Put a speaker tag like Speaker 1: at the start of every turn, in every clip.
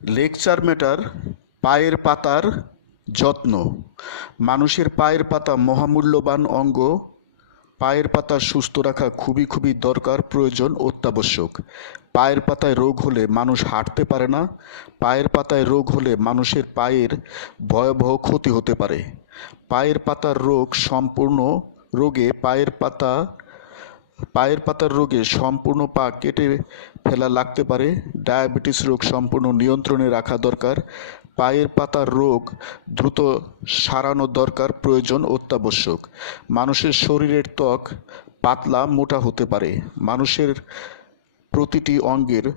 Speaker 1: Lecture matter, পায়ের পাতার যত্ন। মানুষের পায়ের পাতা মহামূল্যবান অঙ্গ, পায়ের পাতা সুস্থ রাখা খুবই খুবই দরকার, প্রয়োজন অত্যাবশ্যক। পায়ের পাতায় রোগ হলে মানুষ হাঁটতে পারে না, পায়ের পাতায় রোগ হলে মানুষের পায়ের ভয়াবহ ক্ষতি হতে পারে। পায়ের পাতার রোগ সম্পূর্ণ রোগে পায়ের পাতা পায়ের পাতার রোগে সম্পূর্ণ পা কেটে ফেলা লাগতে পারে। ডায়াবেটিস রোগ সম্পূর্ণ নিয়ন্ত্রণে রাখা দরকার। পায়ের পাতার রোগ দ্রুত সারানো দরকার, প্রয়োজন অত্যাবশ্যক। মানুষের শরীরের ত্বক পাতলা, মোটা হতে পারে। মানুষের প্রতিটি অঙ্গের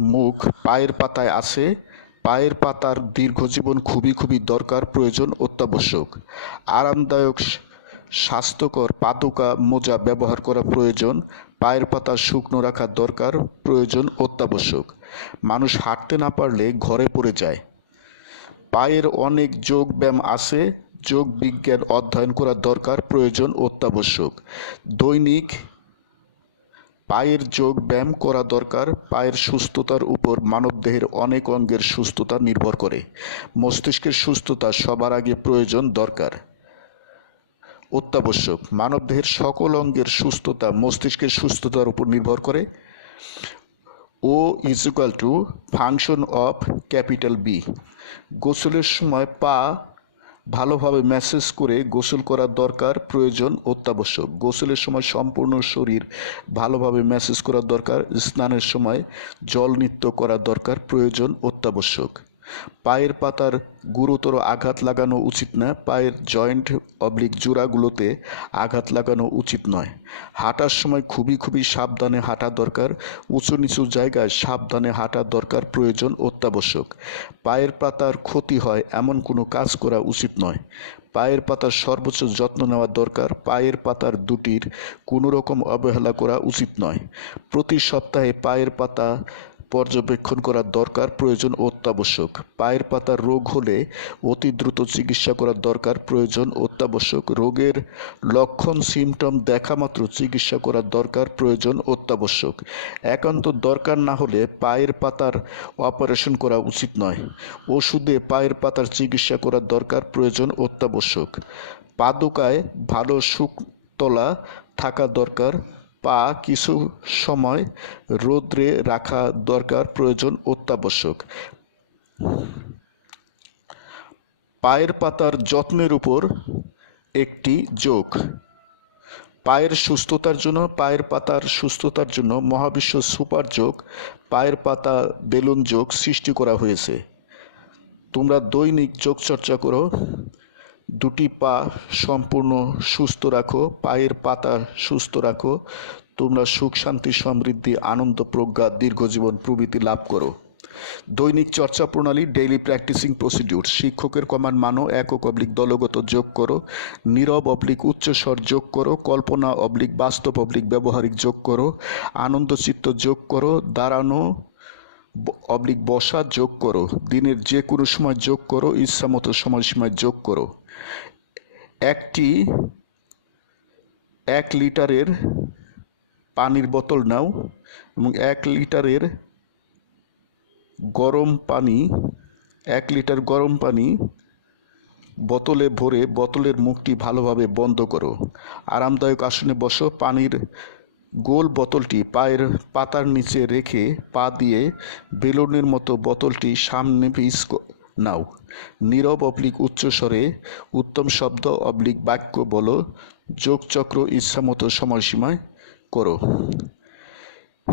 Speaker 1: মুখ পায়ের পাতায় আছে। পায়ের পাতার দীর্ঘজীবন খুবই খুবই দরকার, প্রয়োজন অত্যাবশ্যক। আরামদায়ক স্বাস্থ্যকর পাদুকা মোজা ব্যবহার করা প্রয়োজন, পায়ের পাতা শুকনো রাখা দরকার, প্রয়োজন অত্যাবশ্যক। মানুষ হাঁটতে না পারলে ঘরে পড়ে যায়। পায়ের অনেক যোগ ব্যায়াম আছে, যোগ বিজ্ঞান অধ্যয়ন করা দরকার, প্রয়োজন অত্যাবশ্যক। দৈনিক পায়ের যোগ ব্যায়াম করা দরকার, পায়ের সুস্থতার উপর মানবদেহের অনেক অঙ্গের সুস্থতা নির্ভর করে। মস্তিষ্কের সুস্থতা সবার আগে প্রয়োজন দরকার। অত্যাবশ্যক। মানবদেহের সকল অঙ্গের সুস্থতা মস্তিষ্কের সুস্থতার উপর নির্ভর করে। O is equal to function of capital B গোসলের সময় পা ভালোভাবে ম্যাসেজ করে গোসল করার দরকার, প্রয়োজন অত্যাবশ্যক। গোসলের সময় সম্পূর্ণ শরীর ভালোভাবে ম্যাসেজ করার দরকার। স্নানের সময় জল নৃত্য করা দরকার, প্রয়োজন অত্যাবশ্যক। পায়ের পাতার গুরুতর আঘাত লাগানো উচিত না, পায়ের জয়েন্ট অবলিক জোড়াগুলোতে আঘাত লাগানো উচিত নয়। হাঁটার সময় খুবই খুবই সাবধানে হাঁটা দরকার, উঁচু নিচু জায়গায় সাবধানে হাঁটা দরকার প্রয়োজন অত্যাবশ্যক। পায়ের পাতার ক্ষতি হয় এমন কোনো কাজ করা উচিত নয়। পায়ের পাতার সর্বোচ্চ যত্ন নেওয়া দরকার, পায়ের পাতার দুটির কোনো রকম অবহেলা করা উচিত নয়। প্রতি সপ্তাহে পায়ের পাতা পর্যবেক্ষণ করা দরকার, প্রয়োজন অত্যাবশ্যক। পায়ের পাতার রোগ হলে অতি দ্রুত চিকিৎসা করা দরকার, প্রয়োজন অত্যাবশ্যক। রোগের লক্ষণ সিমটম দেখা মাত্র চিকিৎসা করা দরকার, প্রয়োজন অত্যাবশ্যক। একান্ত দরকার না হলে পায়ের পাতার অপারেশন করা উচিত নয়। ওষুধে পায়ের পাতার চিকিৎসা করা দরকার, প্রয়োজন অত্যাবশ্যক। পাদুকায় ভালো শুকতলা থাকা দরকার। পা কিছু সময় রোদ্রে রাখা দরকার প্রয়োজন অত্যাবশ্যক। পায়ের পাতার যত্নের উপর একটি যোগ। পায়ের সুস্থতার জন্য, পায়ের পাতার সুস্থতার জন্য মহাবিশ্ব সুপার যোগ, পায়ের পাতা বেলুন যোগ সৃষ্টি করা হয়েছে। তোমরা দৈনিক যোগ চর্চা করো। দুটি পা সম্পূর্ণ সুস্থ রাখো, পায়ের পাতা সুস্থ রাখো। তোমরা সুখ, শান্তি, সমৃদ্ধি, আনন্দ, প্রজ্ঞা, দীর্ঘজীবন প্রভৃতি লাভ করো। দৈনিক চর্চা প্রণালী ডেইলি প্র্যাকটিসিং প্রসিডিউর শিক্ষকের কমান মানো একক অবলিক দলগত যোগ করো। নীরব অবলিক উচ্চস্বর যোগ করো। কল্পনা অবলিক, বাস্তব অবলিক, ব্যবহারিক যোগ করো। আনন্দচিত্ত যোগ করো। দাঁড়ানো অবলিক বসা যোগ করো। দিনের যে কোনো সময় যোগ করো। ইচ্ছামতো সময়সীমায় যোগ করো। একটি এক লিটারের পানির বোতল নাও এবং এক লিটারের গরম পানি, এক লিটার গরম পানি বোতলে ভরে বোতলের মুখটি ভালোভাবে বন্ধ করো। আরামদায়ক আসনে বসো। পানির গোল বোতলটি পায়ের পাতার নিচে রেখে পা দিয়ে বেলুনের মতো বোতলটি সামনে পিস নাও। নীরব অবলিক উচ্চস্বরে উত্তম শব্দ অবলিক বাক্য বলো, যোগচক্র ইচ্ছামতো সময়সীমায় করো।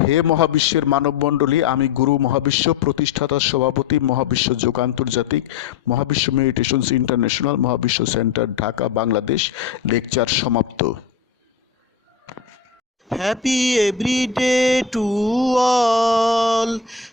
Speaker 1: হে মহাবিশ্বের মানবমণ্ডলী, আমি গুরু মহাবিশ্ব, প্রতিষ্ঠাতা সভাপতি মহাবিশ্ব যোগ আন্তর্জাতিক, Mahabishwa meditations international, Mahabishwa center Dhaka, Bangladesh. Lecture সমাপ্ত।
Speaker 2: Happy every day to